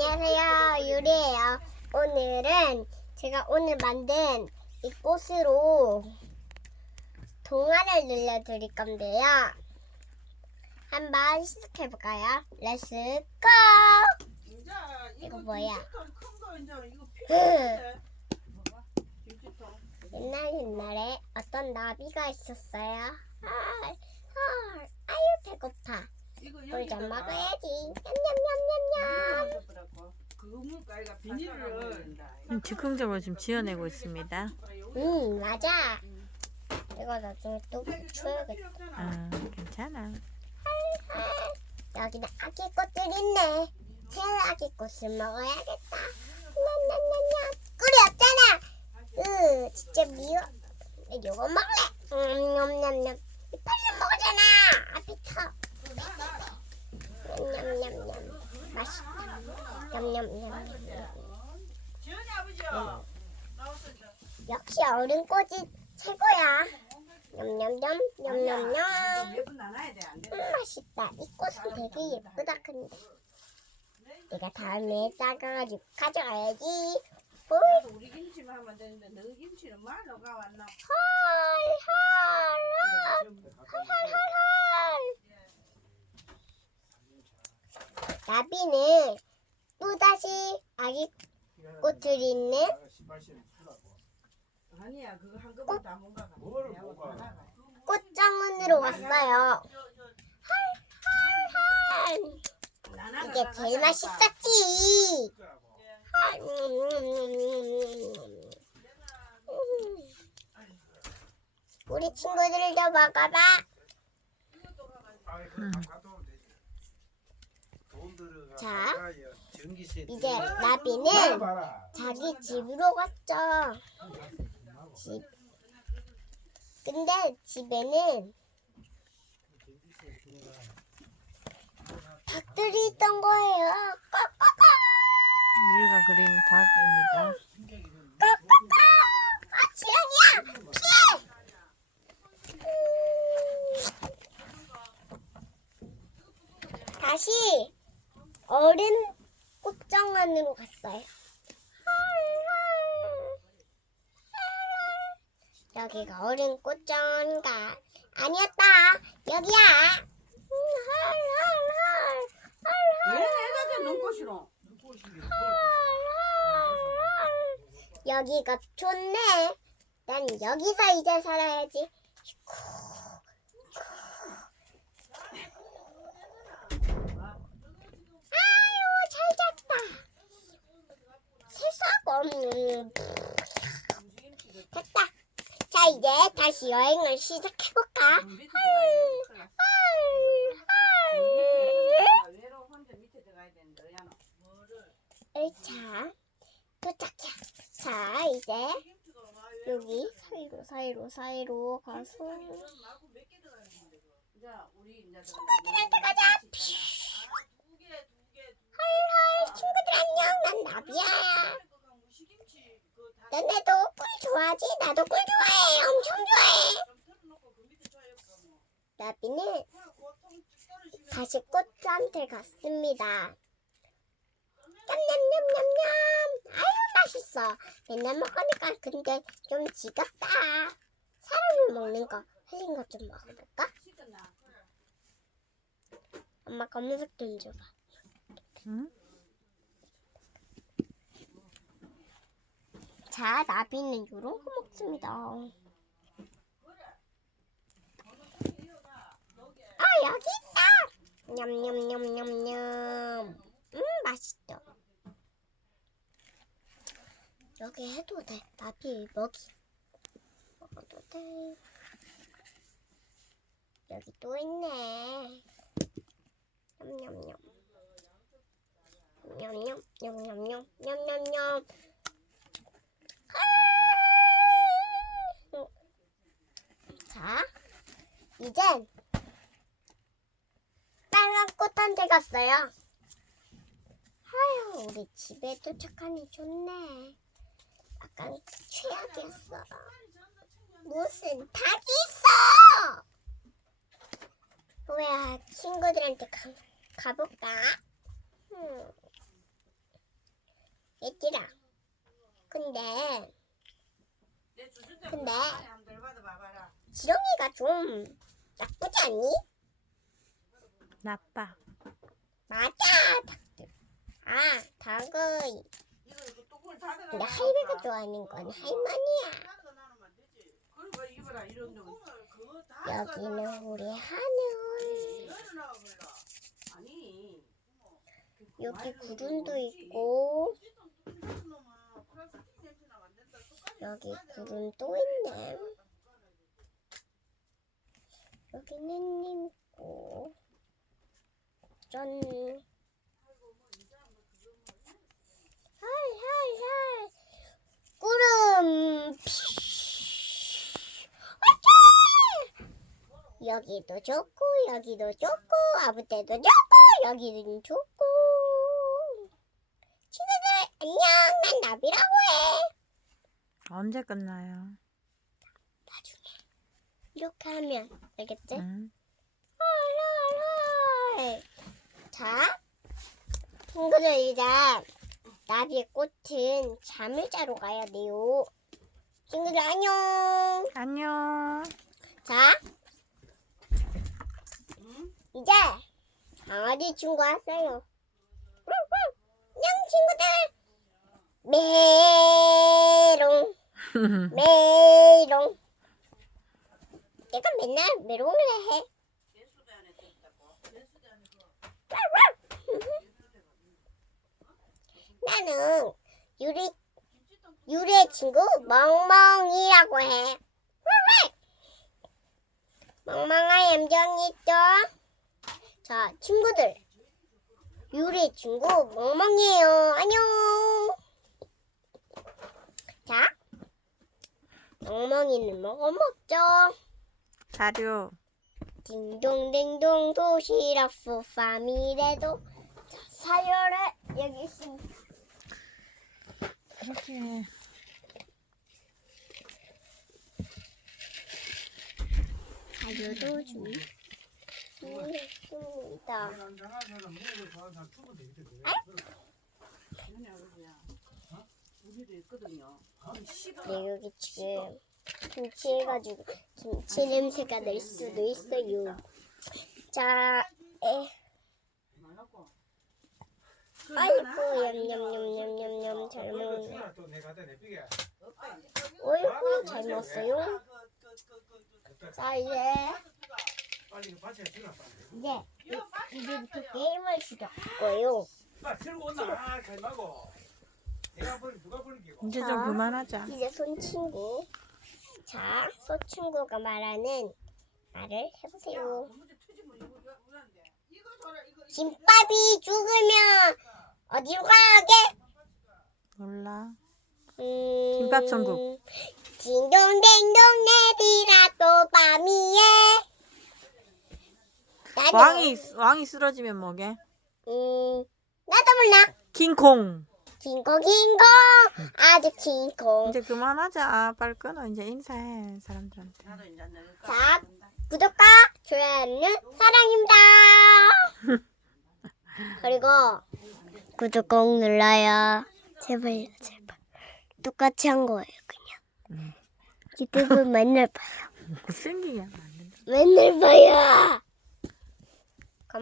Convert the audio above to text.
안녕하세요. 유리예요. 오늘은 제가 오늘 만든 이 꽃으로 동화를 들려드릴 건데요. 한번 시작해볼까요? 렛츠 고! 이거 뭐야? 옛날 옛날에 어떤 나비가 있었어요. 헐, 헐, 아유 배고파. 이거 물좀 여기다가 먹어야지. 냠냠냠냠냠. 비닐을 덮으라고. 그 우물가에가 비닐을 음, 즉흥적으로 지금 지어내고 있습니다. 응 맞아. 이거 나중에 또 없잖아. 아, 괜찮아. 여기는 아기 꽃들 있네. 제일 아기 꽃을 먹어야겠다. 냠냠냠냠. 꿀이 없잖아. 으, 진짜 미워. 나 요거 먹래. 음, 냠냠냠. 이빨 먹었잖아. 앞에 터. 냠냠냠냠. 맛있다. 아버지요. 이제. 역시 어른 꽃이 최고야. 냠냠냠, 냠냠냠. 몇분 나눠야 돼, 안 돼? 음, 맛있다. 이 꽃은 되게 예쁘다, 근데. 내가 다음에 싸가지고 가져가야지. 헐, 나도 우리 김치만 하면 되는데 너 김치는 말로 가 왔나? 헐, 헐, 헐. 나비는 또다시 아기 꽃들이 있는 가? 다 나가. 꽃정원으로 왔어요. 헐, 나나가 이게 제일. 맛있었지. 헐, 음, 음, 음, 음. 음. 우리 친구들도 먹어봐. 자, 이제 나비는 자기 집으로 갔죠. 집. 근데 집에는 닭들이 있던 거예요. 꺼꺼꺼, 우리가 그린 닭입니다. 꺼꺼꺼. 아, 지연이야, 피해. 음. 다시 어른 꽃정원으로 갔어요. 여기가 어른 꽃정원가 아니었다. 여기야. 왜 애가 눈꽃이로? 여기가 좋네. 난 여기서 이제 살아야지. 아유, 잘 잤다. 없는. 됐다. 자, 이제 다시 여행을 시작해볼까? 헐, 야너. 헐. 자, 도착해. 자, 이제 여기 사이로 사이로 사이로 가서 친구들한테 가자. 헐헐 친구들 안녕. 난 나비야. 너네도 꿀 좋아하지? 나도 꿀 좋아해. 엄청 좋아해. 나비는 다시 꽃한테 갔습니다. 냠냠냠냠냠. 아유 맛있어. 맨날 먹으니까 근데 좀 지겹다. 사람을 먹는 거 흘린 거 좀 먹어볼까? 엄마 검은색 좀 줘봐. 응? 자, 나비는 이런 거 먹습니다. 아, 여기 있다! 냠냠냠냠냠. 음, 맛있다. 여기 해도 돼. 나비 먹이. 먹어도 돼. 여기 또 있네. 냠냠냠. 냠냠, 냠냠냠, 냠냠냠. 이젠 빨간 꽃한테 갔어요. 아유, 우리 집에 도착하니 좋네. 약간 최악이었어. 무슨 닭이 있어! 뭐야, 친구들한테 가, 가볼까? 음. 얘들아. 근데 근데-. 지렁이가 좀 나쁘지 않니? 나빠. 맞아, 닭들. 아, 닭은. 근데 할배가 좋아하는 건 할머니야. 이런 좀. 여기는 우리 하늘. 아니. 여기 구름도 있고 여기 구름 또 있네. 여기는 님 있고 짠. 하이 하이 하이 구름. 여기도 좋고 여기도 좋고 아무 때도 좋고 여기는 좋고 친구들 안녕 난 나비라고 해 언제 끝나요? 이렇게 하면 알겠지? 응. 헐헐헐. 자 친구들 이제 나비의 꽃은 잠을 자러 가야 돼요 친구들 안녕 안녕. 자 응? 이제 강아지 친구 왔어요. 안녕 친구들. 메롱 메롱. 내가 맨날 메롱을 해. 나는 유리 유리의 친구 멍멍이라고 해. 멍멍아 얌전히 있죠? 자 친구들 유리의 친구 멍멍이에요. 안녕. 자 멍멍이는 먹어 먹죠. 사료. 딩동댕동 도시락 푸파미레도 자 사료를 여기 있습니다. 이렇게. 사료도 아버지야. 우리도 있거든요. 네, 여기 지금 김치 해가지고 김치 냄새가 날 수도 있어요. 자, 에. 아이고 냠냠냠냠냠냠 잘 먹네. 어이구 잘 먹었어요. 자 이제. 이제 이- 이제부터 게임을 시작할 거예요. 아. 아. 이제 자. 좀 그만하자. 이제 손 친구. 자, 손 친구가 말하는 말을 해보세요. 김밥이 죽으면 어디로 가게? 몰라. 음, 김밥 천국. 딩동댕동 내리라 또 밤이에. 나도, 왕이 왕이 쓰러지면 뭐게? 음, 나도 몰라. 킹콩. 긴거 긴거 아주 긴거. 이제 그만하자. 빨리 끊어. 이제 인사해 사람들한테. 나도 이제 늙을 자, 구독과 좋아요는 사랑입니다. 그리고 구독 꼭 눌러요. 제발요, 제발. 똑같이 한 거예요, 그냥. 유튜브 맨날 봐요. 못생기게 하면 안 된다. 맨날 봐요.